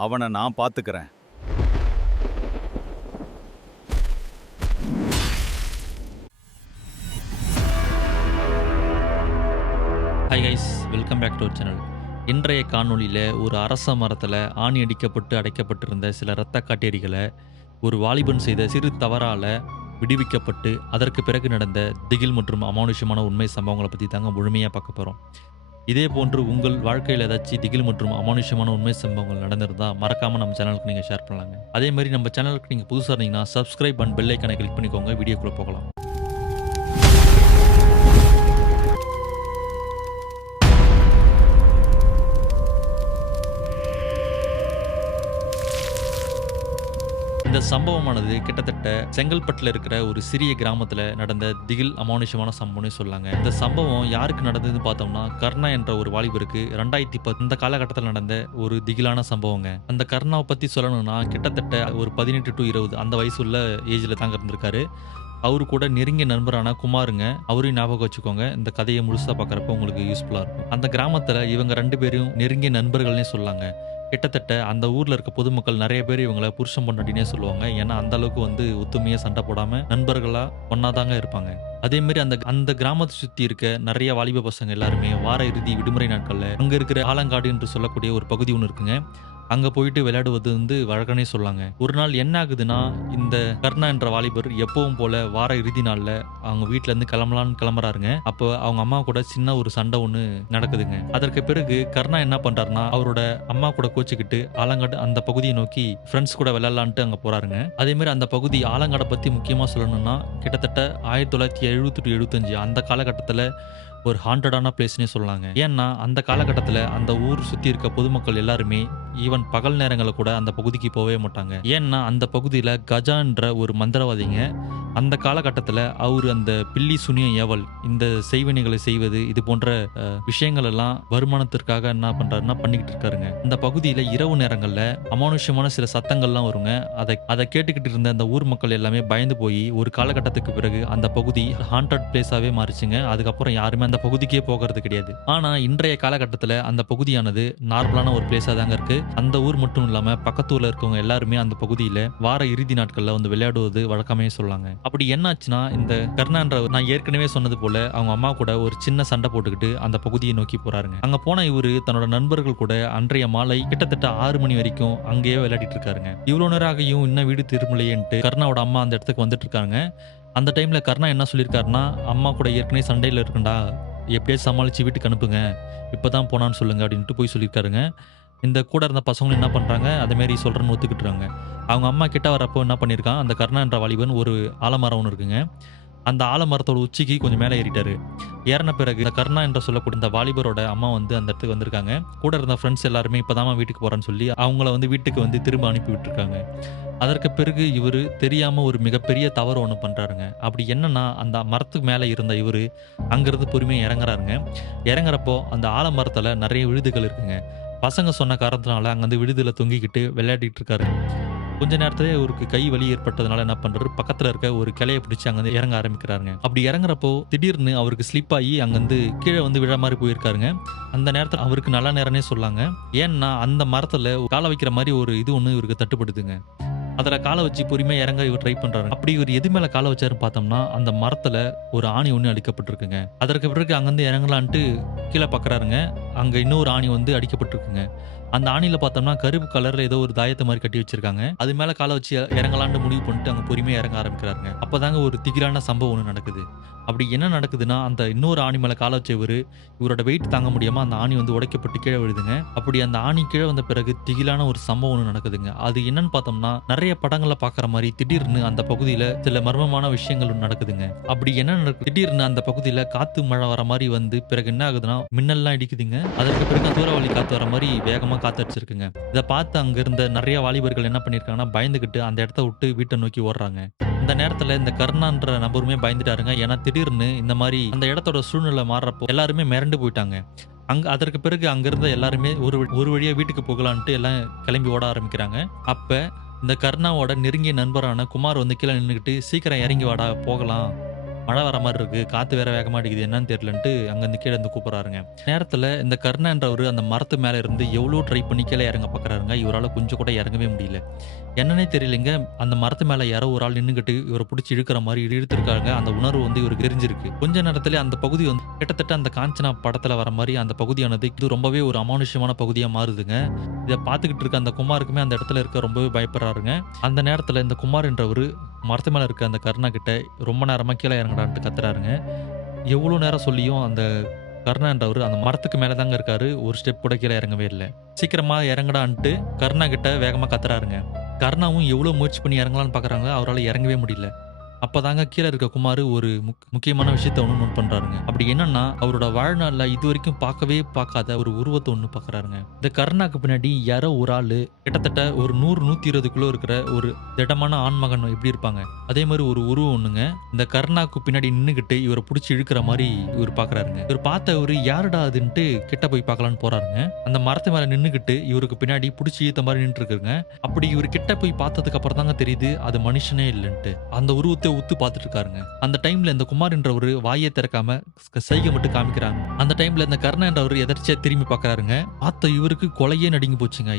அவனை நான் பார்த்துக்கிறேன். Hi guys, welcome back to our channel. இன்றைய காணொளியில் ஒரு அரச மரத்தில் ஆணி அடிக்கப்பட்டு அடைக்கப்பட்டிருந்த சில இரத்த காட்டேரிகளை ஒரு வாலிபன் செய்த சிறு தவறால் விடுவிக்கப்பட்டு அதற்கு பிறகு நடந்த திகில் மற்றும் அமானுஷ்யமான உண்மை சம்பவங்களை பற்றி தாங்க முழுமையாக பார்க்க போகிறோம். இதே போன்று உங்கள் வாழ்க்கையில் ஏதாச்சும் திகில் மற்றும் அமானுஷ்யமான உண்மை சம்பவங்கள் நடந்திருந்தால் மறக்காமல் நம்ம சேனலுக்கு நீங்கள் ஷேர் பண்ணலாங்க. அதே மாதிரி நம்ம சேனலுக்கு நீங்கள் புதுசாக இருந்தீங்கன்னா சப்ஸ்கிரைப் அண்ட் பெல் ஐக்கானை கிளிக் பண்ணிக்கோங்க. வீடியோக்குள்ளே போகலாம். இந்த சம்பவமானது கிட்டத்தட்ட செங்கல்பட்டில் இருக்கிற ஒரு சிறிய கிராமத்தில் நடந்த திகில் அமானுஷ்யமான சம்பவம்னு சொல்லாங்க. இந்த சம்பவம் யாருக்கு நடந்ததுன்னு பார்த்தோம்னா கர்ணா என்ற ஒரு வாலிபருக்கு 2010 இந்த காலகட்டத்தில் நடந்த ஒரு திகிலான சம்பவங்க. அந்த கர்ணாவை பற்றி சொல்லணும்னா கிட்டத்தட்ட ஒரு 18 to 20 அந்த வயசுள்ள ஏஜில் தாங்க இருந்திருக்காரு. அவரு கூட நெருங்கிய நண்பரான குமாருங்க. அவரையும் ஞாபகம் வச்சுக்கோங்க, இந்த கதையை முழுசாக பார்க்குறப்ப உங்களுக்கு யூஸ்ஃபுல்லாக இருக்கும். அந்த கிராமத்தில் இவங்க 2 பேரும் நெருங்கிய நண்பர்கள்னே சொல்லாங்க. கிட்டத்தட்ட அந்த ஊரில் இருக்க பொதுமக்கள் நிறைய பேர் இவங்களை புருஷன் பொண்டாட்டினே சொல்லுவாங்க. ஏன்னா அந்த அளவுக்கு ஒத்துமையாக சண்டை போடாமல் நண்பர்களாக ஒன்றாதாங்க இருப்பாங்க. அதேமாரி அந்த அந்த கிராமத்தை சுற்றி இருக்க நிறைய வாலிப பசங்க எல்லாருமே வார இறுதி விடுமுறை நாட்களில் அங்கே இருக்கிற ஆலங்காடு என்று சொல்லக்கூடிய ஒரு பகுதி ஒன்று இருக்குங்க. அங்கே போயிட்டு விளையாடுவது வழக்கனே சொல்லாங்க. ஒரு நாள் என்ன ஆகுதுன்னா, இந்த கர்ணா என்ற வாலிபர் எப்பவும் போல வார இறுதி நாளில் அவங்க வீட்டிலேருந்து கிளம்புறாருங்க. அப்போ அவங்க அம்மா கூட சின்ன ஒரு சண்டை ஒன்று நடக்குதுங்க. அதற்கு பிறகு கர்ணா என்ன பண்ணுறாருன்னா அவரோட அம்மா கூட கோச்சிக்கிட்டு ஆலங்காடு அந்த பகுதியை நோக்கி ஃப்ரெண்ட்ஸ் கூட விளையாடலான்ட்டு அங்கே போகிறாருங்க. அதேமாரி அந்த பகுதி ஆலங்காடை பற்றி முக்கியமாக சொல்லணும்னா கிட்டத்தட்ட 1970 to 75 அந்த காலகட்டத்தில் ஒரு ஹாண்டடான பிளேஸ்னே சொல்லலாங்க. ஏன்னா அந்த காலகட்டத்தில் அந்த ஊர் சுற்றி இருக்க பொதுமக்கள் எல்லாருமே ஈவன் பகல் நேரங்களில் கூட அந்த பகுதிக்கு போகவே மாட்டாங்க. ஏன்னா அந்த பகுதியில் கஜான்ற ஒரு மந்திரவாதிங்க அந்த காலகட்டத்தில் அவர் அந்த பில்லி சுனியம் ஏவல் இந்த செய்வினைகளை செய்வது இது போன்ற விஷயங்கள் எல்லாம் வருமானத்திற்காக என்ன பண்றாருன்னா பண்ணிக்கிட்டு இருக்காருங்க. அந்த பகுதியில் இரவு நேரங்களில் அமானுஷ்யமான சில சத்தங்கள்லாம் வருங்க. அதை கேட்டுக்கிட்டு இருந்த அந்த ஊர் மக்கள் எல்லாமே பயந்து போய் ஒரு காலகட்டத்துக்கு பிறகு அந்த பகுதி ஹாண்டட் பிளேஸாவே மாறிச்சுங்க. அதுக்கப்புறம் யாருமே அந்த பகுதிக்கே போகிறது கிடையாது. ஆனா இன்றைய காலகட்டத்தில் அந்த பகுதியானது நார்மலான ஒரு பிளேஸா தாங்க இருக்கு. அந்த ஊர் மட்டும் இல்லாம பக்கத்தூர்ல இருக்கவங்க எல்லாருமே அந்த பகுதியில வார இறுதி நாட்கள்ல விளையாடுவது வழக்கமே சொல்லாங்க. அப்படி என்னாச்சுன்னா, இந்த கர்ணான்ற நான் ஏற்கனவே சொன்னது போல அவங்க அம்மா கூட ஒரு சின்ன சண்டை போட்டுக்கிட்டு அந்த பகுதியை நோக்கி போறாருங்க. அங்க போன இவரு தன்னோட நண்பர்கள் கூட அன்றைய மாலை கிட்டத்தட்ட 6 மணி வரைக்கும் அங்கேயே விளையாடிட்டு இருக்காருங்க. இவ்வளவு நேரம் ஆகியும் இன்னும் வீடு திரும்பலையேன்ட்டு கர்ணாவோட அம்மா அந்த இடத்துக்கு வந்துட்டு இருக்காங்க. அந்த டைம்ல கர்ணா என்ன சொல்லியிருக்காருன்னா, அம்மா கூட ஏற்கனவே சண்டையில இருக்குண்டா, எப்படியாவது சமாளிச்சு வீட்டுக்கு அனுப்புங்க, இப்பதான் போனான்னு சொல்லுங்க அப்படின்ட்டு போய் சொல்லியிருக்காருங்க. இந்த கூட இருந்த பசங்களும் என்ன பண்ணுறாங்க, அதேமாரி சொல்கிறேன்னு ஒத்துக்கிட்டுறாங்க. அவங்க அம்மா கிட்ட வரப்போ என்ன பண்ணியிருக்கான், அந்த கர்ணா என்ற வாலிபன் ஒரு ஆலமரம் ஒன்று இருக்குங்க. அந்த ஆலமரத்தோட உச்சிக்கு கொஞ்சம் மேலே ஏறிட்டாரு. ஏறின பிறகு இந்த கர்ணா என்று சொல்லக்கூடிய இந்த வாலிபரோட அம்மா அந்த இடத்துக்கு வந்திருக்காங்க. கூட இருந்த ஃப்ரெண்ட்ஸ் எல்லாருமே இப்போதாம்மா வீட்டுக்கு போகிறான்னு சொல்லி அவங்கள வீட்டுக்கு திரும்ப அனுப்பி விட்டுருக்காங்க. அதற்கு பிறகு இவர் தெரியாமல் ஒரு மிகப்பெரிய தவறு ஒன்று பண்ணுறாருங்க. அப்படி என்னன்னா, அந்த மரத்துக்கு மேலே இருந்த இவர் அங்கேருந்து பொறுமையாக இறங்குறாருங்க. இறங்குறப்போ அந்த ஆலமரத்தில் நிறைய விழுதுகள் இருக்குங்க. பசங்க சொன்ன காரணத்தினால அங்கே விடுதியில் தொங்கிக்கிட்டு விளையாடிட்டு இருக்காரு. கொஞ்ச நேரத்திலே அவருக்கு கை வலி ஏற்பட்டதுனால என்ன பண்றாரு, பக்கத்துல இருக்க ஒரு கிளையை பிடிச்சி அங்கிருந்து இறங்க ஆரம்பிக்கிறாருங்க. அப்படி இறங்குறப்போ திடீர்னு அவருக்கு ஸ்லிப் ஆகி அங்கிருந்து கீழே விழ மாதிரி போயிருக்காருங்க. அந்த நேரத்தில் அவருக்கு நல்ல நேரம்னே சொல்லாங்க. ஏன்னா அந்த மரத்துல காலை வைக்கிற மாதிரி ஒரு இது ஒன்று இவருக்கு தட்டுப்படுதுங்க. அதில் காலை வச்சு பொறுமையாக இறங்க இவர் ட்ரை பண்ணுறாரு. அப்படி இவர் எது மேலே காலை வச்சாருன்னு பார்த்தோம்னா, அந்த மரத்தில் ஒரு ஆணி ஒன்று அடிக்கப்பட்டிருக்குங்க. அதற்கு பிறகு அங்கேருந்து இறங்கலான்ட்டு கீழே பார்க்குறாருங்க. அங்கே இன்னொரு ஆணி அடிக்கப்பட்டிருக்குங்க. அந்த ஆணியில் பார்த்தோம்னா கருப்பு கலரில் ஏதோ ஒரு தாயத்தை மாதிரி கட்டி வச்சிருக்காங்க. அது மேலே காலை வச்சு இறங்கலான்னு முடிவு பண்ணிட்டு அங்கே பொறுமையாக இறங்க ஆரம்பிக்கிறாருங்க. அப்போதாங்க ஒரு திகிலான சம்பவம் ஒன்று நடக்குது. அப்படி என்ன நடக்குதுன்னா, அந்த இன்னொரு ஆணி மேலே காலை வச்ச இவரோட வெயிட் தாங்க முடியாமல் அந்த ஆணி உடைக்கப்பட்டு கீழே விழுதுங்க. அப்படி அந்த ஆணி கீழே வந்த பிறகு திகிலான ஒரு சம்பவம் ஒன்று நடக்குதுங்க. அது என்னன்னு பார்த்தோம்னா, நிறைய படங்களை பார்க்குற மாதிரி திடீர்னு அந்த பகுதியில் சில மர்மமான விஷயங்கள் நடக்குதுங்க. அப்படி என்ன நடக்குது, திடீர்னு அந்த பகுதியில் காற்று மழை வர மாதிரி பிறகு என்ன ஆகுதுன்னா, மின்னல்லாம் இடிக்குதுங்க. அதற்கு பிறகு சூறாவளி காற்று வர மாதிரி வேகமாக காத்தடிச்சிருக்குங்க. இதை பார்த்து அங்க இருந்த நிறைய வாலிபர்கள் என்ன பண்ணிருக்காங்கன்னா, பயந்துகிட்டு அந்த இடத்த விட்டு வீட்டை நோக்கி ஓடுறாங்க. இந்த நேரத்துல இந்த கர்ணான்ற நபருமே பயந்துட்டாருங்க. ஏன்னா திடீர்னு இந்த மாதிரி அந்த இடத்தோட சூழ்நிலை மாறுறப்போ எல்லாருமே மிரண்டு போயிட்டாங்க. அதற்கு பிறகு அங்கிருந்த எல்லாருமே ஒரு வழியா வீட்டுக்கு போகலான்ட்டு எல்லாம் கிளம்பி ஓட ஆரம்பிக்கிறாங்க. அப்ப இந்த கர்ணாவோட நெருங்கிய நண்பரான குமார் கீழே நின்றுக்கிட்டு, சீக்கிரம் இறங்கி வாடா போகலாம், மழை வர மாரி இருக்கு. காத்து வேற வேகமா அடிக்குது. என்னன்னு தெரியலன்ட்டு அங்கருந்து கீழ இருந்து கூப்பிடுறாருங்க. நேரத்துல இந்த கர்ணன்றவரு அந்த மரத்து மேல இருந்து எவ்வளோ ட்ரை பண்ணி கீழ இறங்க பார்க்குறாருங்க. இவரால கொஞ்சம் கூட இறங்கவே முடியல. என்னன்னே தெரியலங்க. அந்த மரத்து மேல யாரோ ஒரு ஆள் நின்னுகிட்டு இவர புடிச்சு இழுக்கிற மாரி இழுத்துருக்காங்க. அந்த உணர்வு வந்து இவருக்கு தெரிஞ்சிருக்கு. கொஞ்ச நேரத்திலே அந்த பகுதி வந்து கிட்டத்தட்ட அந்த காஞ்சனா படத்துல வர மாரி அந்த பகுதியானது இது ரொம்பவே ஒரு அமானுஷ்யமான பகுதியா மாறுதுங்க. இத பார்த்துக்கிட்டு இருக்க அந்த குமாருக்குமே அந்த இடத்துல இருக்க ரொம்பவே பயப்படுறாருங்க. அந்த நேரத்துல இந்த குமார் என்றவரு மரத்து மேல இருக்க அந்த கருணா கிட்ட ரொம்ப நேரமா கீழ இறங்குடான்ட்டு கத்துறாருங்க. எவ்வளோ நேரம் சொல்லியும் அந்த கருணான்றவரு அந்த மரத்துக்கு மேல தாங்க இருக்காரு. ஒரு ஸ்டெப் கூட கீழ இறங்கவே இல்ல. சீக்கிரமா இறங்குடான்ட்டு கருணா கிட்ட வேகமா கத்துறாருங்க. கருணாவும் எவ்வளோ முயற்சி பண்ணி இறங்கலான்னு பார்க்குறாங்க. அவரால இறங்கவே முடியல. அப்பதாங்க கீழ இருக்க குமாரு ஒரு முக்கியமான விஷயத்த ஒண்ணு நோட் பண்றாருங்க. அப்படி என்னன்னா, அவரோட வாழ்நாள்ல இதுவரைக்கும் பார்க்கவே பார்க்காத ஒரு உருவத்த ஒண்ணு பார்க்குறாருங்க. இந்த கருணாக்கு பின்னாடி யாரோ ஒரு ஆளு கிட்டத்தட்ட ஒரு 100, 120 கிலோ இருக்கிற ஒரு திடமான ஆண்மகன் எப்படி இருப்பாங்க? அதே மாரி ஒரு உருவம் ஒண்ணுங்க. இந்த கருணாக்கு பின்னாடி நின்னுகிட்டு இவர புடிச்சு இழுக்கிற மாரி இவரு பார்க்குறாருங்க. இவரு பார்த்தவரு யாருடா அதுன்ட்டு கிட்ட போய் பார்க்கலான்னு போறாருங்க. அந்த மரத்து மேல நின்னுகிட்டு இவருக்கு பின்னாடி புடிச்சு இழுத்த மாரி நின்னுட்டு இருக்குங்க. அப்படி இவரு கிட்ட போய் பார்த்ததுக்கு அப்புறம் தாங்க தெரியுது அது மனுஷனே இல்லன்ட்டு. அந்த உருவத்த உத்து பார்த்துட்டு இருக்காருங்க. அந்த டைம்ல இந்த குமார் என்றவரு வாயே திறக்காம சைகை மட்டும் காமிக்கிறாங்க. அந்த டைம்ல இந்த கர்ணா என்றவரு எதர்ச்சியா திரும்பி பார்க்கறாருங்க. பார்த்த இவருக்கு கொலையே நடுங்கி போச்சுங்க.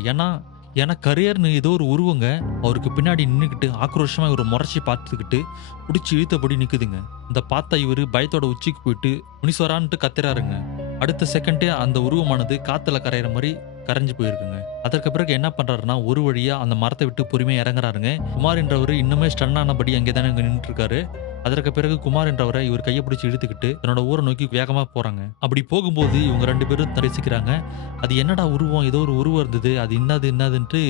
ஏன்னா கரியர்னு ஏதோ ஒரு உருவங்க அவருக்கு பின்னாடி நின்னுகிட்டு ஆக்ரோஷமா இவர முறைச்சு பார்த்துக்கிட்டு புடிச்சு இழுத்தபடி நிக்குதுங்க. இந்த பார்த்த இவரு பயத்தோட உச்சிக்கு போயிட்டு முனீஸ்வரான்ட்டு கத்துறாருங்க. அடுத்த செகண்டே அந்த உருவமானது காத்துல கரையிற மாரி கரைஞ்சு போயிருக்குங்க. அதற்கு பிறகு என்ன பண்றாருன்னா, ஒரு வழியா அந்த மரத்த விட்டு பொறுமையா இறங்குறாருங்க. குமார் என்றவரு இன்னுமே ஸ்டன் ஆனபடி அங்கே தானே நின்னுட்டு இருக்காரு. அதற்கு பிறகு குமார் என்றவரை இவர் கைய பிடிச்சு இழுத்துக்கிட்டு தன்னோட ஊர நோக்கி வேகமா போறாங்க. அப்படி போகும்போது இவங்க 2 பேரும் பேசிக்கிறாங்க. அது என்னடா உருவம்? ஏதோ ஒரு உருவம் இருந்தது. அது என்னதுன்ட்டு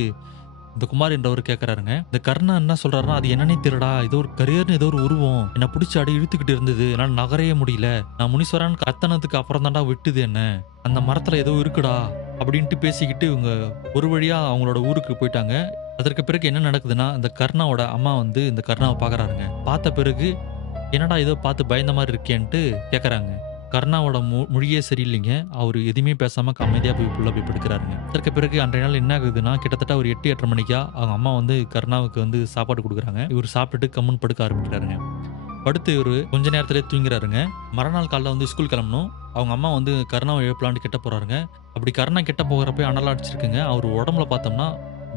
இந்த குமார் என்றவர் கேட்கறாருங்க. இந்த கர்ணா என்ன சொல்றாருன்னா, அது என்னன்னே தெரியலடா. ஏதோ ஒரு கரியர்னு ஏதோ ஒரு உருவம் என்ன பிடிச்சு அடி இழுத்துக்கிட்டு இருந்தது. என்னால நகரவே முடியல. நான் முனீஸ்வரன் கத்தனதுக்கு அப்புறம் தான்டா விட்டுது என்ன. அந்த மரத்துல ஏதோ இருக்குடா அப்படின்ட்டு பேசிக்கிட்டு இவங்க ஒரு வழியா அவங்களோட ஊருக்கு போயிட்டாங்க. அதற்கு பிறகு என்ன நடக்குதுன்னா, இந்த கர்ணாவோட அம்மா வந்து இந்த கர்ணாவை பார்க்கறாருங்க. பார்த்த பிறகு என்னடா ஏதோ பார்த்து பயந்த மாரி இருக்கேன்ட்டு கேட்கறாங்க. கர்ணாவோட மொழியே சரியில்லைங்க. அவரு எதுவுமே பேசாம அமைதியா போய் உள்ள போய் படுக்குறாருங்க. அதற்கு பிறகு அன்றைய நாள் என்ன ஆகுதுன்னா, கிட்டத்தட்ட ஒரு 8, 8:30 மணிக்கா அவங்க அம்மா வந்து கர்ணாவுக்கு வந்து சாப்பாடு குடுக்குறாங்க. இவரு சாப்பிட்டுட்டு கம்முன்னு படுக்க ஆரம்பிக்கிறாருங்க. படுத்து இவரு கொஞ்ச நேரத்திலேயே தூங்கிறாருங்க. மறுநாள் காலைல வந்து ஸ்கூல் கிளம்பணும். அவங்க அம்மா வந்து கருணாவ எழுப்பலான்ட்டு கிட்ட போறாருங்க. அப்படி கருணா கிட்ட போகிறப்ப அனலா அடிச்சிருக்குங்க. அவரு உடம்புல பார்த்தோம்னா,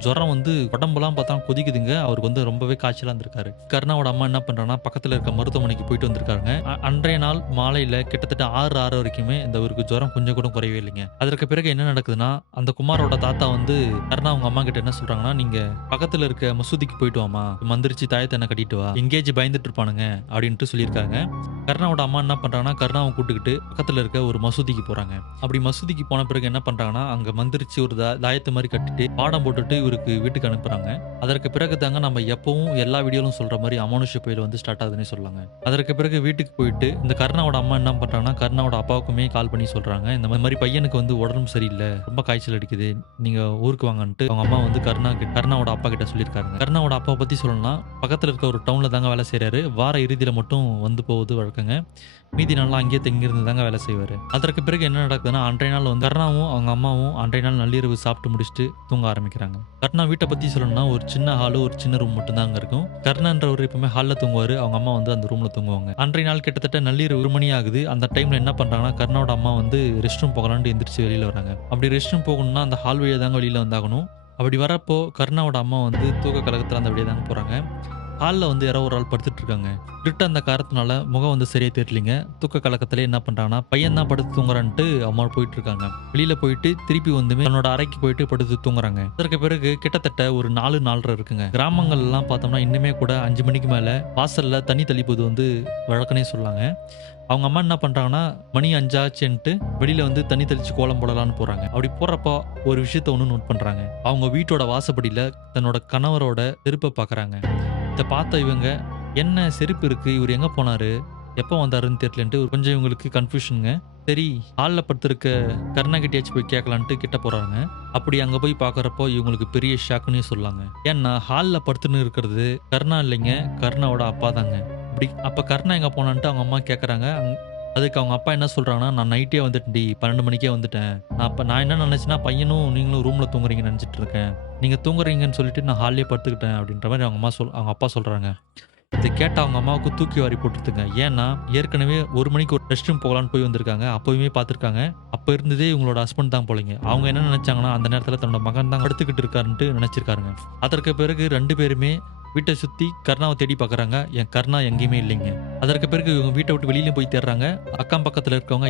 ஜுரம் வந்து உடம்பெல்லாம் பார்த்தா கொதிக்குதுங்க. அவருக்கு வந்து ரொம்பவே காய்ச்சலா இருந்திருக்காரு. கருணாவோட அம்மா என்ன பண்றாங்கன்னா, பக்கத்துல இருக்க மருத்துவமனைக்கு போயிட்டு வந்திருக்காருங்க. அன்றைய நாள் மாலையில கிட்டத்தட்ட 6, 6 வரைக்குமே இந்த இவருக்கு ஜுரம் கொஞ்சம் கூட குறையவே இல்லைங்க. அதற்கு பிறகு என்ன நடக்குதுன்னா, அந்த குமாரோட தாத்தா வந்து கருணா அவங்க அம்மா கிட்ட என்ன சொல்றாங்கன்னா, "நீங்க பக்கத்துல இருக்க மசூதிக்கு போயிட்டு வாம்மா. மந்திரிச்சு தாயத்த என்ன கட்டிட்டு வா. எங்கேயாச்சும் பயந்துட்டு இருப்பானுங்க" அப்படின்ட்டு சொல்லியிருக்காங்க. கருணாவோட அம்மா என்ன பண்றாங்கன்னா, கருணாவை கூட்டுக்கிட்டு பக்கத்துல இருக்க ஒரு மசூதிக்கு போறாங்க. அப்படி மசூதிக்கு போன பிறகு என்ன பண்றாங்கன்னா, அங்க மந்திரிச்சு ஒரு தாயத்து மாரி கட்டிட்டு பாடம் போட்டுட்டு இவருக்கு வீட்டுக்கு அனுப்புறாங்க. அதற்கு பிறகு தாங்க நம்ம எப்பவும் எல்லா வீடியோலும் சொல்ற மாரி அமானுஷ்ய புயல் வந்து ஸ்டார்ட் ஆகுதுன்னே சொல்லலாங்க. அதற்கு பிறகு வீட்டுக்கு போயிட்டு இந்த கருணாவோட அம்மா என்ன பண்றாங்கன்னா, கருணாவோட அப்பாவுக்குமே கால் பண்ணி சொல்றாங்க. இந்த மாரி பையனுக்கு வந்து உடம்பு சரியில்ல. ரொம்ப காய்ச்சல் அடிக்குது. நீங்க ஊருக்கு வாங்கன்ட்டு அவங்க அம்மா வந்து கருணாவோட அப்பா கிட்ட சொல்லியிருக்காங்க. கருணாவோட அப்பாவை பத்தி சொல்லணும்னா, பக்கத்துல இருக்க ஒரு டவுன்ல தாங்க வேலை செய்றாரு. வார இறுதியில மட்டும் வந்து போவது வழக்கங்க. மீதி நாள்லாம் அங்கேயே தங்கியிருந்து தாங்க வேலை செய்வாரு. அதற்கு பிறகு என்ன நடக்குதுன்னா, அன்றைய நாள் வந்து கருணாவும் அவங்க அம்மாவும் அன்றைய நாள் நள்ளிரவு சாப்பிட்டு முடிச்சுட்டு தூங்க ஆரம்பிக்கிறாங்க. கருணா வீட்ட பத்தி சொல்லணும்னா, ஒரு சின்ன ஹாலு, ஒரு சின்ன ரூம் மட்டும் தான் அங்க இருக்கும். கருணான்றவரு எப்பவுமே ஹால்ல தூங்குவாரு. அவங்க அம்மா வந்து அந்த ரூம்ல தூங்குவாங்க. அன்றைய நாள் கிட்டத்தட்ட நள்ளிரவு 1 மணி ஆகுது. அந்த டைம்ல என்ன பண்றாங்கன்னா, கருணாவோட அம்மா வந்து ரெஸ்ட் ரூம் போகலான்ட்டு எந்திரிச்சு வெளியில வராங்க. அப்படி ரெஸ்ட் ரூம் போகணும்னா அந்த ஹால் வழியா தாங்க வெளியில வந்தாகணும். அப்படி வரப்போ கருணாவோட அம்மா வந்து தூக்க கலக்கத்துல அந்த வழியா தாங்க போறாங்க. ஹால்ல வந்து யாரோ ஒரு ஆள் படுத்துட்டு இருக்காங்க. இருட்ட அந்த காரணத்தினால முகம் வந்து சரியா தெரியலீங்க. தூக்க கலக்கத்திலே என்ன பண்றாங்கன்னா, பையன் தான் படுத்து தூங்குறான்ட்டு அம்மா போயிட்டு இருக்காங்க. வெளியில போயிட்டு திருப்பி வந்துமே தன்னோட அறைக்கு போயிட்டு படுத்து தூங்குறாங்க. அதற்கு பிறகு கிட்டத்தட்ட ஒரு 4, 4:30 இருக்குங்க. கிராமங்கள் எல்லாம் பார்த்தோம்னா இன்னுமே கூட 5 மணிக்கு மேல வாசல்ல தண்ணி தெளிப்பது வந்து வழக்கம்னே சொல்லாங்க. அவங்க அம்மா என்ன பண்றாங்கன்னா, மணி 5 ஆச்சுன்ட்டு வெளியில வந்து தண்ணி தெளிச்சு கோலம் போடலான்னு போறாங்க. அப்படி போறப்போ ஒரு விஷயத்த ஒண்ணு நோட் பண்றாங்க. அவங்க வீட்டோட வாசப்படியில தன்னோட கணவரோட செருப்ப பார்க்கறாங்க. இத பார்த்த இவங்க, என்ன செருப்பு இருக்கு? இவரு எங்க போனாரு? எப்போ வந்தாருன்னு தெரியலன்ட்டு கொஞ்சம் இவங்களுக்கு கன்ஃப்யூஷனுங்க. சரி, ஹால்ல படுத்திருக்க கருணா கிட்டயாச்சும் போய் கேட்கலான்ட்டு கிட்ட போறாங்க. அப்படி அங்க போய் பார்க்கறப்போ இவங்களுக்கு பெரிய ஷாக்குன்னே சொல்லலாங்க. ஏன்னா ஹால்ல படுத்துன்னு இருக்கிறது கருணா இல்லைங்க, கருணாவோட அப்பா தாங்க. அப்ப கருணா எங்க போனான்ட்டு அவங்க அம்மா கேட்கறாங்க. அதுக்கு அவங்க அப்பா என்ன சொல்றாங்கன்னா, "நான் நைட்டே வந்துட்டேன்டி. 12 மணிக்கே வந்துட்டேன். நான் என்ன நினைச்சேன்னா, பையனும் நீங்களும் ரூம்ல தூங்குறீங்கன்னு நினைச்சிட்டு இருக்கேன். நீங்க தூங்குறீங்கன்னு சொல்லிட்டு நான் ஹால்லயே படுத்துக்கிட்டேன்." அப்படின்ற மாரி அவங்க அப்பா சொல்றாங்க. இத கேட்ட அவங்க அம்மாவுக்கு தூக்கி வாரி போட்டுருதுங்க. ஏன்னா, ஏற்கனவே 1 மணிக்கு ஒரு ரெஸ்ட் ரூம் போகலான்னு போய் வந்திருக்காங்க. அப்பயுமே பார்த்துருக்காங்க. அப்ப இருந்ததே இவங்களோட ஹஸ்பண்ட் தான் போலங்க. அவங்க என்ன நெனச்சாங்கன்னா, அந்த நேரத்தில தன்னோட மகன் தான் படுத்துக்கிட்டு இருக்காருன்ட்டு நெனச்சிருக்காருங்க. அதற்கு பிறகு 2 பேருமே வீட்ட சுத்தி கருணாவ தேடி பார்க்குறாங்க. கருணா எங்கேயுமே இல்லைங்க. அதற்கு பிறகு இவங்க வீட்ட விட்டு வெளியிலயும் போய் தேடுறாங்க. அக்கம் பக்கத்துல இருக்கவங்க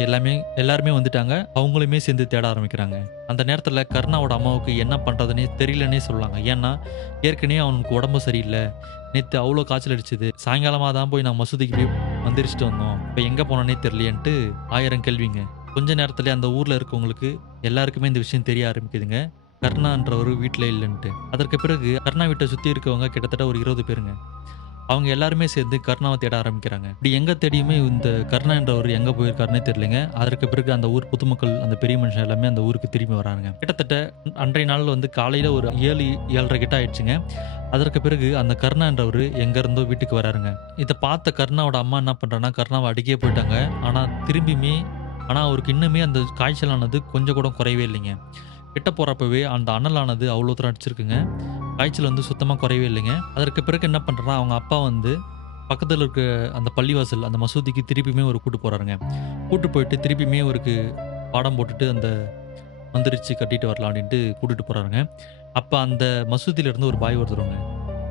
எல்லாருமே வந்துட்டாங்க. அவங்களுமே சேர்ந்து தேட ஆரம்பிக்கிறாங்க. அந்த நேரத்துல கருணாவோட அம்மாவுக்கு என்ன பண்றதுன்னே தெரியலன்னே சொல்லலாங்க. ஏன்னா, ஏற்கனவே அவனுக்கு உடம்பு சரியில்ல. நேத்து அவ்ளோ காய்ச்சல் அடிச்சது. சாயங்காலமா தான் போய் நான் மசூதிக்கு போய் மந்திரிச்சுட்டு வந்தோம். இப்ப எங்க போனோன்னே தெரியலையேன்ட்டு 1000 கேள்விங்க. கொஞ்ச நேரத்திலே அந்த ஊர்ல இருக்கவங்களுக்கு எல்லாருக்குமே இந்த விஷயம் தெரிய ஆரம்பிக்குதுங்க. கருணான்றவரு வீட்ல இல்லன்ட்டு. அதற்கு பிறகு கருணா வீட்ட சுத்தி இருக்கவங்க கிட்டத்தட்ட ஒரு 20 பேருங்க. அவங்க எல்லாருமே சேர்ந்து கருணாவ தேட ஆரம்பிக்கிறாங்க. இப்படி எங்க தேடியுமே இந்த கருணா என்றவரு எங்க போயிருக்காருன்னே தெரியலங்க. அதற்கு பிறகு அந்த ஊர் பொதுமக்கள், அந்த பெரிய மனுஷன் எல்லாமே அந்த ஊருக்கு திரும்பி வராங்க. கிட்டத்தட்ட அன்றைய நாள் வந்து காலையில ஒரு 7, 7:30 கிட்ட ஆயிடுச்சுங்க. அதற்கு பிறகு அந்த கருணா என்றவரு எங்க இருந்தோ வீட்டுக்கு வராருங்க. இத பார்த்த கருணாவோட அம்மா என்ன பண்றாங்கன்னா, கருணாவ அடிக்கவே போயிட்டாங்க. ஆனா அவருக்கு இன்னுமே அந்த காய்ச்சலானது கொஞ்சம் கூட குறையவே இல்லைங்க. கிட்ட போறப்பவே அந்த அனலானது அவ்வளோ தூரம் அடிச்சிருக்குங்க. காய்ச்சல் வந்து சுத்தமா குறையவே இல்லைங்க. அதற்கு பிறகு என்ன பண்றாருன்னா, அவங்க அப்பா வந்து பக்கத்துல இருக்க அந்த பள்ளிவாசல், அந்த மசூதிக்கு திருப்பியுமே கூட்டு போறாருங்க. கூட்டு போயிட்டு திருப்பியுமே அவருக்கு பாடம் போட்டுட்டு அந்த மந்திரிச்சு கட்டிட்டு வரலாம் அப்படின்ட்டு கூட்டிட்டு போறாருங்க. அப்ப அந்த மசூதியில இருந்து ஒரு பாய் ஒருத்தருங்க.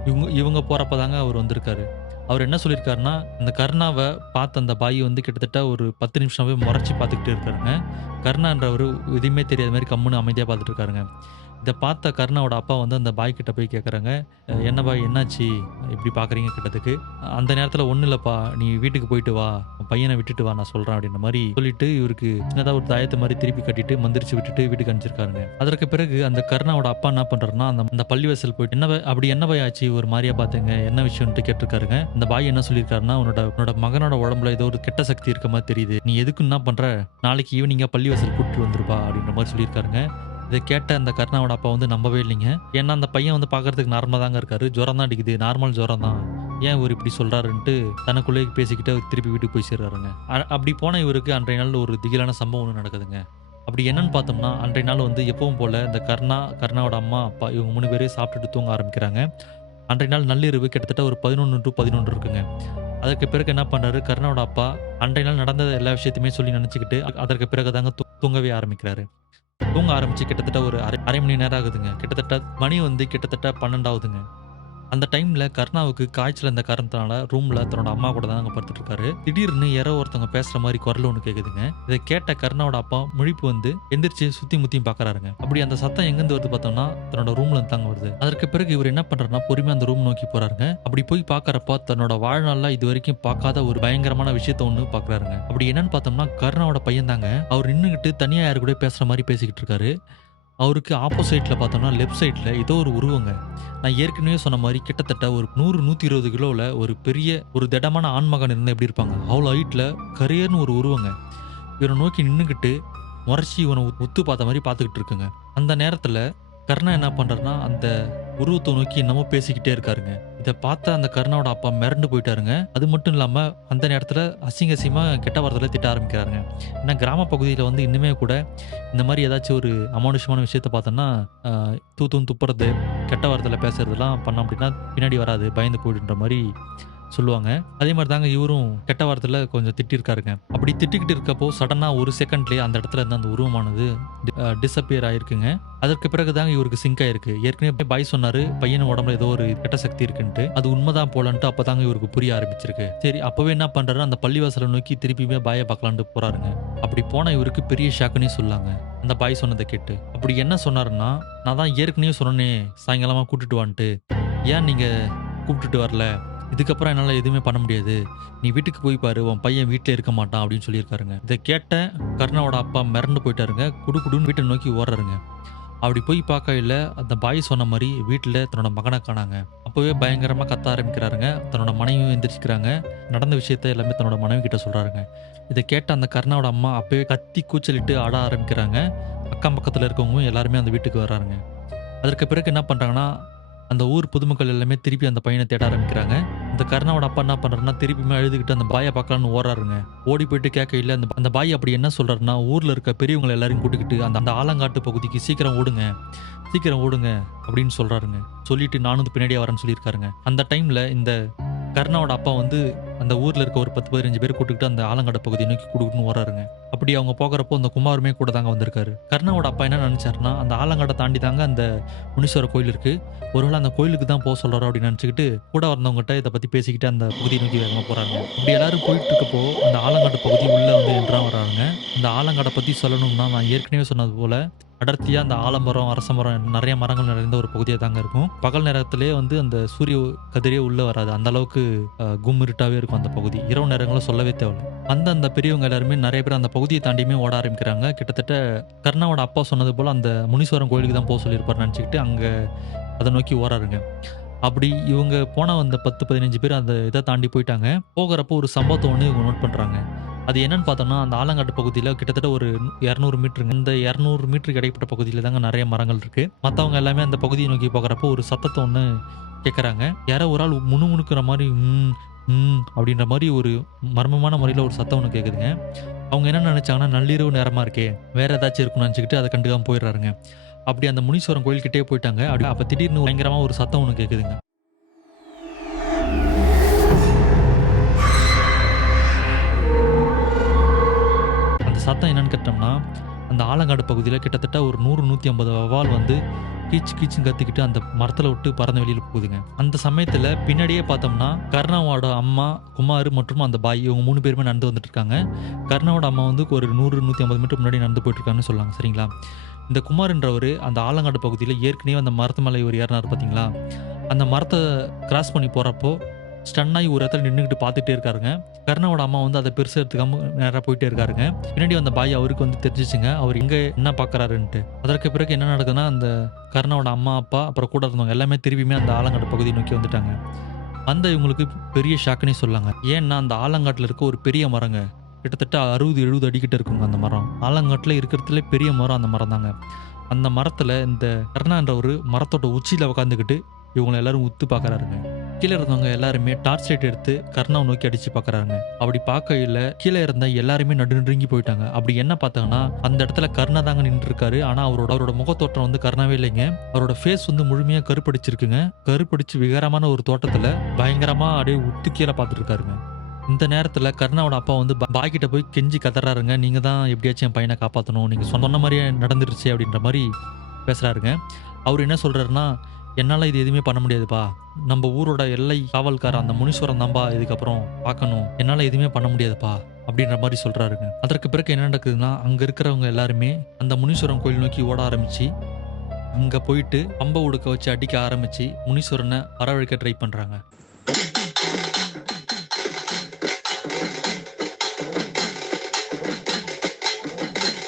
இவங்க இவங்க போறப்ப தாங்க அவர் வந்திருக்காரு. அவர் என்ன சொல்லியிருக்காருன்னா, அந்த கருணாவ பார்த்த அந்த பாய் வந்து கிட்டத்தட்ட ஒரு 10 நிமிஷமாவே மொறச்சு பார்த்துக்கிட்டே இருக்காருங்க. கருணான்றவரு எதுவுமே தெரியாத மாரி கம்முனு அமைதியா பார்த்துட்டு இருக்காருங்க. இத பார்த்த கருணாவோட அப்பா வந்து அந்த பாய் கிட்ட போய் கேட்குறாங்க, "என்ன பாய் என்னாச்சு? இப்படி பார்க்குறீங்க?" கேட்டதுக்கு, அந்த நேரத்தில "ஒண்ணும் இல்லப்பா, நீ வீட்டுக்கு போயிட்டு வா. உன் பையன விட்டுட்டு வா நான் சொல்றேன்." அப்படின்ற மாரி சொல்லிட்டு, இவருக்கு சின்னதா ஒரு தாயத்த மாரி திருப்பி கட்டிட்டு, மந்திரிச்சு விட்டுட்டு வீட்டுக்கு அனுப்பிச்சிருக்காருங்க. அதற்கு பிறகு அந்த கருணாவோட அப்பா என்ன பண்றாருன்னா, அந்த அந்த பள்ளிவாசல் போயிட்டு, அப்படி என்ன பாய் ஆச்சு? ஒரு மாரியா பார்த்தேங்க. என்ன விஷயம்ன்ட்டு கேட்டிருக்காருங்க. அந்த பாய் என்ன சொல்லியிருக்காருன்னா, "உன்னோட உன்னோட மகனோட உடம்புல ஏதோ ஒரு கெட்ட சக்தி இருக்க மாரி தெரியுது. நீ எதுக்கு என்ன பண்ற? நாளைக்கு ஈவினிங்கா பள்ளிவாசல் கூட்டிட்டு வந்துருப்பா." அப்படின்ற மாரி சொல்லியிருக்காருங்க. இத கேட்ட அந்த கருணாவோட அப்பா வந்து நம்பவே இல்லைங்க. ஏன்னா, அந்த பையன் வந்து பார்க்கறதுக்கு நார்மலா தாங்க இருக்காரு. ஜுரம் தான் அடிக்குது. நார்மல் ஜுரம் தான். ஏன் இவரு இப்படி சொல்றாருன்ட்டு தனக்குள்ளேயே பேசிக்கிட்டு அவர் திருப்பி வீட்டுக்கு போய் சேர்றாருங்க. அப்படி போன இவருக்கு அன்றைய நாள் ஒரு திகிலான சம்பவம் ஒண்ணு நடக்குதுங்க. அப்படி என்னன்னு பார்த்தோம்னா, அன்றைய நாள் வந்து எப்பவும் போல இந்த கருணாவோட அம்மா, அப்பா இவங்க 3 பேரும் சாப்பிட்டுட்டு தூங்க ஆரம்பிக்கிறாங்க. அன்றைய நாள் நள்ளிரவு கிட்டத்தட்ட ஒரு 11 டூ 11 இருக்குங்க. அதற்கு பிறகு என்ன பண்றாரு, கருணாவோட அப்பா அன்றைய நாள் நடந்த எல்லா விஷயத்தையுமே சொல்லி நினைச்சுக்கிட்டு, அதற்கு பிறகு தாங்க தூங்கவே ஆரம்பிக்கிறாரு. தூங்க ஆரம்பிச்சு கிட்டத்தட்ட ஒரு அரை மணி நேரம் ஆகுதுங்க. கிட்டத்தட்ட மணி வந்து கிட்டத்தட்ட 12 ஆகுதுங்க. அந்த டைம்ல கருணாவுக்கு காய்ச்சல் இருந்த காரணத்தினால ரூம்ல தன்னோட அம்மா கூட தாங்க படுத்துட்டு இருக்காரு. திடீர்னு யாரோ ஒருத்தவங்க பேசுற மாரி குரல் ஒண்ணு கேக்குதுங்க. இத கேட்ட கருணாவோட அப்பா முழிப்பு வந்து எந்திரிச்சு சுத்தி முத்தியும் பார்க்கறாருங்க. அப்படி அந்த சத்தம் எங்கிருந்து வருது பார்த்தோம்னா, தன்னோட ரூம்ல இருந்து தாங்க வருது. அதற்கு பிறகு இவரு என்ன பண்றாருன்னா, பொறுமையா அந்த ரூம் நோக்கி போறாருங்க. அப்படி போய் பார்க்கறப்ப தன்னோட வாழ்நாள்ல இதுவரைக்கும் பார்க்காத ஒரு பயங்கரமான விஷயத்த ஒண்ணு பார்க்கறாருங்க. அப்படி என்னன்னு பார்த்தோம்னா, கருணாவோட பையன் தாங்க. அவர் நின்னுகிட்டு தனியா யாரு கூடயோ பேசுற மாரி பேசிக்கிட்டு இருக்காரு. அவருக்கு ஆப்போசிட்ல பார்த்தோம்னா, லெஃப்ட் சைட்ல ஏதோ ஒரு உருவங்க. நான் ஏற்கனவே சொன்ன மாரி கிட்டத்தட்ட ஒரு 100, 120 கிலோல ஒரு பெரிய ஒரு திடமான ஆண்மகன் இருந்தா எப்படி இருப்பாங்க? அவ்வளோ ஹைட்ல கரேர்ன்னு ஒரு உருவங்க. இவர நோக்கி நின்னுகிட்டு, மொறச்சு இவன உத்து பார்த்த மாரி பார்த்துக்கிட்டு இருக்குங்க. அந்த நேரத்துல கர்ணா என்ன பண்றாருன்னா, அந்த உருவத்த நோக்கி என்னமோ பேசிக்கிட்டே இருக்காருங்க. இத பார்த்த அந்த கருணாவோட அப்பா மிரண்டு போயிட்டாருங்க. அது மட்டும் இல்லாம, அந்த நேரத்துல அசிங்க அசிங்கமா கெட்ட வார்த்தையில திட்ட ஆரம்பிக்கிறாருங்க. ஏன்னா கிராம பகுதியில வந்து இன்னுமே கூட இந்த மாரி ஏதாச்சும் ஒரு அமானுஷ்யமான விஷயத்த பார்த்தோம்னா, தூன்னு துப்புறது, கெட்ட வார்த்தையில பேசுறதெல்லாம் பண்ணோம் அப்படின்னா, பின்னாடி வராது பயந்து போயிடுன்ற மாரி சொல்லுவாங்க. அதே மாரி தாங்க இவரும் கெட்ட வார்த்தையில கொஞ்சம் திட்டியிருக்காருங்க. அப்படி திட்டிக்கிட்டு இருக்கப்போ, சடனா ஒரு செகண்ட்லயே அந்த இடத்துல இருந்த அந்த உருவமானது டிஸப்பியர் ஆயிருக்குங்க. அதற்கு பிறகு தாங்க இவருக்கு சிங்க் ஆயிருக்கு. ஏற்கனவே பாய் சொன்னாரு, பையன் உடம்புல ஏதோ ஒரு கெட்ட சக்தி இருக்குன்ட்டு. அது உண்மைதான் போலன்ட்டு அப்பதாங்க இவருக்கு புரிய ஆரம்பிச்சிருக்கு. சரி அப்பவே என்ன பண்றாரு, அந்த பள்ளிவாசல நோக்கி திருப்பியுமே பாய பார்க்கலான்ட்டு போறாருங்க. அப்படி போன இவருக்கு பெரிய ஷாக்குன்னே சொல்லலாங்க. அந்த பாய் சொன்னத கேட்டு. அப்படி என்ன சொன்னாருன்னா, "நான் தான் ஏற்கனவே சொன்னேனே, சாயங்காலமா கூட்டிட்டு வான்ட்டு. ஏன் நீங்க கூப்பிட்டுட்டு வரல? இதுக்கப்புறம் என்னால எதுவுமே பண்ண முடியாது. நீ வீட்டுக்கு போய் பாரு. உன் பையன் வீட்ல இருக்க மாட்டான்." அப்படின்னு சொல்லியிருக்காருங்க. இத கேட்ட கருணாவோட அப்பா மிரண்டு போயிட்டாருங்க. குடுகுடுன்னு வீட்ட நோக்கி ஓடுறாருங்க. அப்படி போய் பார்க்கையில அந்த பாய் சொன்ன மாரி வீட்ல தன்னோட மகன காணாங்க. அப்பவே பயங்கரமா கத்த ஆரம்பிக்கிறாருங்க. தன்னோட மனைவியும் எந்திரிச்சுக்கிறாங்க. நடந்த விஷயத்த எல்லாமே தன்னோட மனைவி கிட்ட சொல்றாருங்க. இத கேட்ட அந்த கருணாவோட அம்மா அப்பவே கத்தி கூச்சலிட்டு அழ ஆரம்பிக்கிறாங்க. அக்கம் பக்கத்துல இருக்கவங்க எல்லாருமே அந்த வீட்டுக்கு வராங்க. அதற்கு பிறகு என்ன பண்றாங்கன்னா, அந்த ஊர் பொதுமக்கள் எல்லாமே திருப்பி அந்த பையன தேட ஆரம்பிக்கிறாங்க. இந்த கருணாவோட அப்பா என்ன பண்றாருன்னா, திருப்பியுமே அழுதுகிட்டு அந்த பாய பார்க்கலான்னு ஓடுறாருங்க. ஓடி போயிட்டு கேட்கையில அந்த அந்த பாய் அப்படி என்ன சொல்றாருன்னா, ஊர்ல இருக்க பெரியவங்கள எல்லாரையும் கூட்டிக்கிட்டு அந்த அந்த ஆலங்காட்டு பகுதிக்கு சீக்கிரம் ஓடுங்க, சீக்கிரம் ஓடுங்க அப்படின்னு சொல்றாருங்க. சொல்லிட்டு நானும் பின்னாடியே வரேன்னு சொல்லியிருக்காருங்க. அந்த டைம்ல இந்த கர்ணாவோட அப்பா வந்து அந்த ஊர்ல இருக்க ஒரு 10, 15 பேர் கூட்டிக்கிட்டு அந்த ஆலங்காடு பகுதியை நோக்கி குடுகுடுன்னு ஓடுறாருங்க. அப்படி அவங்க போகுறப்போ அந்த குமாருமே கூட தாங்க வந்திருக்காரு. கர்ணாவோட அப்பா என்ன நெனச்சாருன்னா, அந்த ஆலங்காட்ட தாண்டி தாங்க அந்த முனீஸ்வரர் கோயில் இருக்கு. ஒருவேள அந்த கோயிலுக்கு தான் சொல்றாரோ அப்படின்னு நெனச்சுக்கிட்டு, கூட வந்தவங்கட்ட இத பத்தி பேசிக்கிட்டு அந்த பகுதியை நோக்கி வேகமா போறாங்க. அப்படி எல்லாரும் போயிட்டு இருக்கப்போ, அந்த ஆலங்காட்டு பகுதி உள்ள வந்து வராங்க. இந்த ஆலங்காட பத்தி சொல்லணும்னா, நான் ஏற்கனவே சொன்னது போல அடர்த்தியா அந்த ஆலமரம், அரச மரம் நெறைய மரங்கள் நிறைந்த ஒரு பகுதியா தாங்க இருக்கும். பகல் நேரத்திலேயே வந்து அந்த சூரிய கதிரே உள்ள வராது. அந்த அளவுக்கு கும்மிருட்டாவே இருக்கும் அந்த பகுதி. இரவு நேரங்கள்ல சொல்லவே தேவையில்ல. அந்த பெரியவங்க எல்லாருமே நெறைய பேர் அந்த பகுதிய தாண்டியுமே ஓட ஆரம்பிக்கிறாங்க. கிட்டத்தட்ட கர்ணாவோட அப்பா சொன்னது போல அந்த முனீஸ்வரன் கோயிலுக்கு தான் சொல்லியிருப்பாருன்னு நெனச்சுக்கிட்டு, அங்க அத நோக்கி ஓடுறாருங்க. அப்படி இவங்க போன அந்த 10, 15 பேர் அந்த இத தாண்டி போயிட்டாங்க. போகுறப்போ ஒரு சம்பவத்த ஒண்ணு இவங்க நோட் பண்றாங்க. அது என்னன்னு பார்த்தோம்னா, அந்த ஆலங்காட்டு பகுதியில கிட்டத்தட்ட ஒரு 200 மீட்டருங்க. அந்த 200 மீட்டருக்கு இடைப்பட்ட பகுதியில தாங்க நெறைய மரங்கள் இருக்கு. மத்தவங்க எல்லாமே அந்த பகுதிய நோக்கி போகுறப்போ ஒரு சத்தத்த ஒண்ணு கேட்கறாங்க. யாரோ ஒரு ஆள் முணுமுணுக்கிற மாரி அப்படின்ற மாரி ஒரு மர்மமான முறையில ஒரு சத்தம் ஒண்ணு கேட்குதுங்க. அவங்க என்ன நெனச்சாங்கன்னா, நள்ளிரவு நேரமா இருக்கே, வேற ஏதாச்சும் இருக்கும்னு நெனச்சுக்கிட்டு அத கண்டுக்காம போயிடுறாருங்க. அப்படி அந்த முனீஸ்வரன் கோயில் கிட்டயே போயிட்டாங்க. அப்ப திடீர்னு பயங்கரமா ஒரு சத்தம் ஒண்ணு கேட்குதுங்க. அந்த சத்தம் என்னன்னு கேட்டோம்னா, அந்த ஆலங்காடு பகுதியில கிட்டத்தட்ட ஒரு 100, 150 வௌவால் வந்து கீச்சுன்னு கத்திக்கிட்டு அந்த மரத்துல விட்டு பறந்து வெளியில போகுதுங்க. அந்த சமயத்துல பின்னாடியே பார்த்தோம்னா, கர்ணாவோட அம்மா, குமார் மற்றும் அந்த பாய் இவங்க 3 பேருமே நடந்து வந்துட்டு இருக்காங்க. கர்ணாவோட அம்மா வந்து ஒரு 100, 150 மீட்டர் முன்னாடி நடந்து போயிட்டு இருக்காங்கன்னு சொல்லாங்க. சரிங்களா? இந்த குமார்ன்றவரு அந்த ஆலங்காடு பகுதியில ஏற்கனவே அந்த மரத்து மேல இவரு ஏறுனாரு பார்த்தீங்களா? அந்த மரத்த கிராஸ் பண்ணி போறப்போ, ஸ்டன் ஆயி ஒரு இடத்துல நின்னுகிட்டு பார்த்துட்டே இருக்காருங்க. கர்ணாவோட அம்மா வந்து அத பெருசா எடுத்துக்காம நேரா போயிட்டே இருக்காருங்க. பின்னாடி வந்த பாய் அவருக்கு வந்து தெரிஞ்சுச்சுங்க. அவரு எங்க என்ன பார்க்குறாருன்ட்டு. அதற்கு பிறகு என்ன நடக்குதுன்னா, அந்த கர்ணாவோட அம்மா, அப்பா அப்புறம் கூட இருந்தவங்க எல்லாமே திரும்பியுமே அந்த ஆலங்காடு பகுதிய நோக்கி வந்துட்டாங்க. இவங்களுக்கு பெரிய ஷாக்குன்னே சொல்லலாங்க. ஏன்னா, அந்த ஆலங்காட்டுல இருக்க ஒரு பெரிய மரங்க. கிட்டத்தட்ட 60, 70 அடி கிட்ட இருக்குங்க அந்த மரம். ஆலங்காட்டுல இருக்கிறதுலே பெரிய மரம் அந்த மரம் தாங்க. அந்த மரத்துல இந்த கர்ணான்றவரு மரத்தோட உச்சியில உட்காந்துக்கிட்டு இவங்கள எல்லாரும் உத்து பார்க்குறாருங்க. கீழ இருந்தவங்க எல்லாருமே டார்ச் லைட் எடுத்து கர்ணாவ நோக்கி அடிச்சு பார்க்குறாங்க. அப்படி பார்க்கையில கீழ இருந்த எல்லாருமே நடுநடுங்கி போயிட்டாங்க. அப்படி என்ன பார்த்தாங்கன்னா, அந்த இடத்துல கர்ணா தாங்க நின்னுட்டுருக்காரு. ஆனா அவரோட முகத்தோற்றம் வந்து கர்ணாவே இல்லைங்க. அவரோட ஃபேஸ் வந்து முழுமையா கருப்படிச்சிருக்குங்க. கருப்படிச்சு விகாரமான ஒரு தோற்றத்துல பயங்கரமா அப்படியே உத்து கீழ பார்த்துட்டு இருக்காருங்க. இந்த நேரத்துல கர்ணாவோட அப்பா வந்து பாய் கிட்ட போய் கெஞ்சி கதறாருங்க. "நீங்க தான் எப்படியாச்சும் என் பையன காப்பாத்தணும். நீங்க சொன்ன மாரியே நடந்துருச்சு" அப்படின்ற மாரி பேசுறாருங்க. அவரு என்ன சொல்றாருன்னா, "என்னால இது எதுவுமே பண்ண முடியாதுப்பா. நம்ம ஊரோட எல்லை காவல்காரன் அந்த முனீஸ்வரன் தான்பா இதுக்கப்புறம் பார்க்கணும். என்னால எதுவுமே பண்ண முடியாதுப்பா" அப்படின்ற மாரி சொல்றாருங்க. அதற்கு பிறகு என்ன நடக்குதுன்னா, அங்க இருக்கிறவங்க எல்லாருமே அந்த முனீஸ்வரன் கோயில் நோக்கி ஓட ஆரம்பிச்சு, அங்க போயிட்டு பம்ப உடுக்க வச்சு அடிக்க ஆரம்பிச்சு, முனீஸ்வரன வரவழைக்க ட்ரை பண்றாங்க.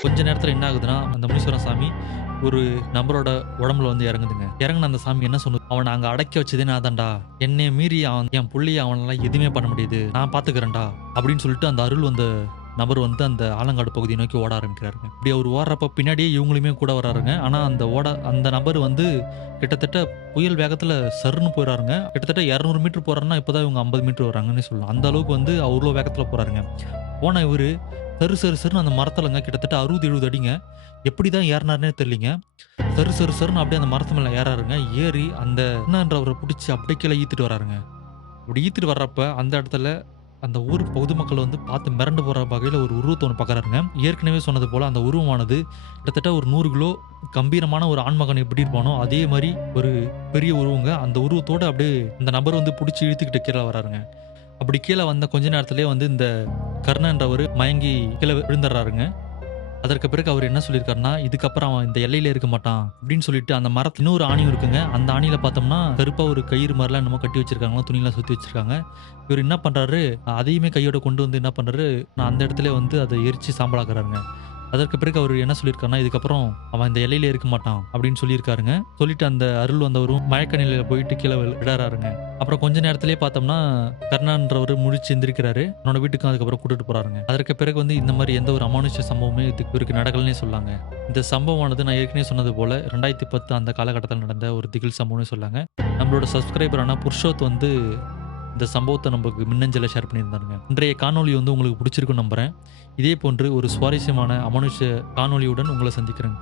கொஞ்ச நேரத்துல என்ன ஆகுதுன்னா, அந்த முனீஸ்வரன் சாமி ஒரு நபரோட உடம்புல வந்து இறங்குதுங்க. இறங்குன அந்த சாமி என்ன சொல்லுது, "அவன அங்க அடக்கி வச்சதே நான் தான்டா. என்னைய மீறி என் புள்ளைய அவனால எதுவுமே பண்ண முடியாது. நான் பார்த்துக்கிறேன்டா" அப்படின்னு சொல்லிட்டு அந்த அருள் வந்த நபர் வந்து அந்த ஆலங்காடு பகுதியை நோக்கி ஓட ஆரம்பிக்கிறாருங்க. இப்படி அவர் ஓடுறப்ப பின்னாடியே இவங்களுமே கூட வராருங்க. ஆனா அந்த நபர் வந்து கிட்டத்தட்ட புயல் வேகத்துல சர்ருன்னு போயிறாருங்க. கிட்டத்தட்ட 200 மீட்டர் போறாருன்னா, இப்பதான் இவங்க 50 மீட்டர் வராங்கன்னே சொல்லலாம். அந்த அளவுக்கு வந்து அவ்ளோ வேகத்துல போறாருங்க. போன இவரு சருன்னு அந்த மரத்துலங்க கிட்டத்தட்ட 60, 70 அடிங்க. எப்படிதான் ஏறுனாருன்னே தெரியலங்க. சருன்னு அப்படியே அந்த மரத்து மேல ஏறாருங்க. ஏறி அந்த அண்ணன்றவர புடிச்சு அப்படியே கீழ ஈத்துட்டு வராருங்க. அப்படி ஈத்துட்டு வர்றப்ப அந்த இடத்துல அந்த ஊர் பொதுமக்கள் வந்து பார்த்து மிரண்டு போற வகையில ஒரு உருவத்த ஒண்ணு பார்க்குறாருங்க. ஏற்கனவே சொன்னது போல அந்த உருவமானது கிட்டத்தட்ட ஒரு 100 கிலோ கம்பீரமான ஒரு ஆண்மகன் எப்படி இருப்பானோ, அதே மாரி ஒரு பெரிய உருவங்க. அந்த உருவத்தோட அப்படியே இந்த நபர் வந்து புடிச்சு இழுத்துக்கிட்டு கீழ வராருங்க. அப்படி கீழ வந்த கொஞ்ச நேரத்திலேயே வந்து இந்த கர்ணன்றவரு மயங்கி கீழ விழுந்துடுறாருங்க. அதற்கு பிறகு அவரு என்ன சொல்லியிருக்காருன்னா, "இதுக்கப்புறம் அவன் இந்த எல்லையிலே இருக்க மாட்டான்" அப்படின்னு சொல்லிட்டு அந்த மரத்துல இன்னொரு ஆணியும் இருக்குங்க. அந்த ஆணியில பார்த்தோம்னா, கருப்பா ஒரு கயிறு மாரிலாம் என்னமோ கட்டி வச்சிருக்காங்களாம். துணிலாம் சுத்தி வச்சிருக்காங்க. இவரு என்ன பண்றாரு, அதையுமே கையோட கொண்டு வந்து என்ன பண்றாரு, நான் அந்த இடத்திலேயே வந்து அத எரிச்சு சாம்பலாக்குறாருங்க. அதற்கு பிறகு அவரு என்ன சொல்லியிருக்காருன்னா, "இதுக்கப்புறம் அவன் இந்த எல்லையிலே இருக்க மாட்டான்" அப்படின்னு சொல்லியிருக்காருங்க. சொல்லிட்டு அந்த அருள் வந்தவரும் மயக்க நிலையில போயிட்டு கீழ விழறாருங்க. அப்புறம் கொஞ்ச நேரத்திலேயே பார்த்தோம்னா, கர்ணான்றவரு முழிச்சு எந்திரிக்கிறாரு. தன்னோட வீட்டுக்கும் அதுக்கப்புறம் கூட்டிட்டு போறாருங்க. அதற்கு பிறகு வந்து இந்த மாரி எந்த ஒரு அமானுஷ்ய சம்பவமே இவருக்கு நடக்கலன்னே சொல்லாங்க. இந்த சம்பவமானது நான் ஏற்கனவே சொன்னது போல 2010 அந்த காலகட்டத்தில நடந்த ஒரு திகில் சம்பவம்னே சொல்லாங்க. நம்மளோட சப்ஸ்கிரைபரான புருஷோத் வந்து இந்த சம்பவத்த நமக்கு மின்னஞ்சல்ல ஷேர் பண்ணியிருந்தாருங்க. இன்றைய காணொளி வந்து உங்களுக்கு பிடிச்சிருக்கும்னு நம்புறேன். இதே போன்று ஒரு சுவாரஸ்யமான அமானுஷ்ய காணொளியுடன் உங்கள சந்திக்கிறேன்.